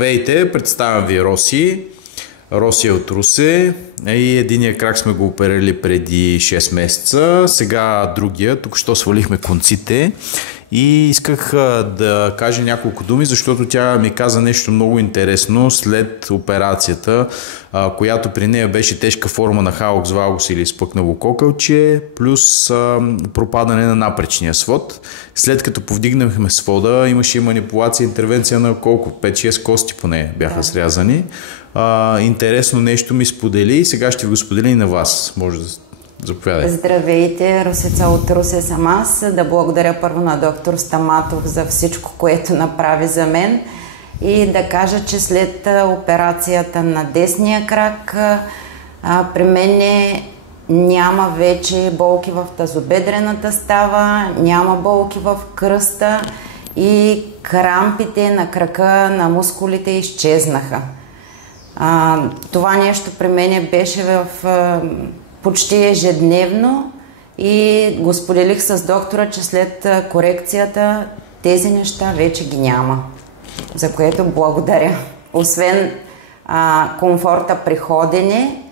Здравейте, представям ви Роси. Роси е от Русе и единия крак сме го оперирали преди 6 месеца. Сега другия, тук що свалихме конците и исках да кажа няколко думи, защото тя ми каза нещо много интересно след операцията, която при нея беше тежка форма на халокс валгус или спъкнало кокълче, плюс пропадане на напречния свод. След като повдигнахме свода, имаше и манипулация, интервенция на колко? 5-6 кости поне бяха срязани. Интересно нещо ми сподели и сега ще ви го споделя и на вас. Може да заповядайте. Здравейте, Русица от Русе съм аз. Да благодаря първо на доктор Стаматов за всичко, което направи за мен и да кажа, че след операцията на десния крак при мен няма вече болки в тазобедрената става, няма болки в кръста и крампите на крака, на мускулите изчезнаха. Това нещо при мен беше в почти ежедневно и го споделих с доктора, че след корекцията тези неща вече ги няма, за което благодаря. Освен комфорта при ходене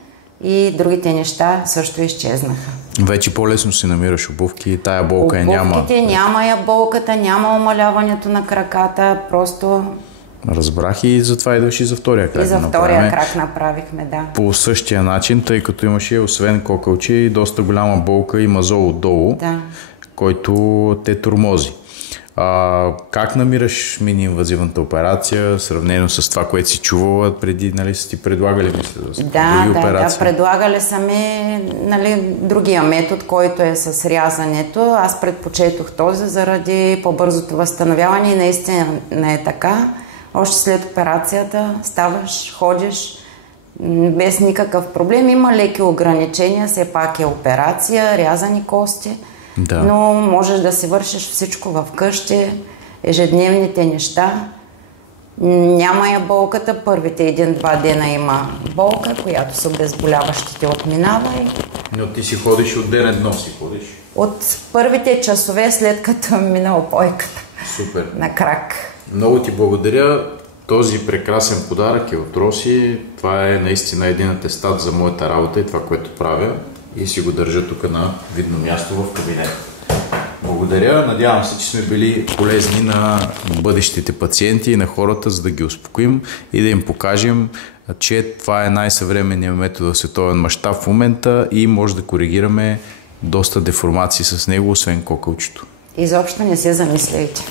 и другите неща също изчезнаха. Вече по-лесно си намираш обувки, тая болка няма. Обувките няма я болката, няма омаляването на краката, просто... Разбрах и затова идваш и за втория крак. И за втория крак направихме, да. По същия начин, тъй като имаше освен кокълче и доста голяма болка и мазол отдолу, да, който те тормози. Как намираш мини-инвазивната операция, сравнено с това, което си чувала преди, нали, са ти предлагали, мисля, други операции? Да, предлагали са ми, нали, другия метод, който е с рязането. Аз предпочетох този заради по-бързото възстановяване и наистина не е така. Още след операцията ставаш, ходиш без никакъв проблем. Има леки ограничения, все пак е операция, рязани кости, да, но можеш да си вършиш всичко в къщи, ежедневните неща. Няма я болката, първите 1-2 дена има болка, която с обезболяващите отминава. Но ти си ходиш от ден едно си ходиш? От първите часове след като мина опойката. Супер. На крак. Много ти благодаря. Този прекрасен подарък е от Роси. Това е наистина един атестат за моята работа и това, което правя. И си го държа тук на видно място в кабинета. Благодаря. Надявам се, че сме били полезни на бъдещите пациенти и на хората, за да ги успокоим и да им покажем, че това е най-съвременният метод в световен мащаб в момента и може да коригираме доста деформации с него, освен кокълчето. Изобщо не се замисляйте.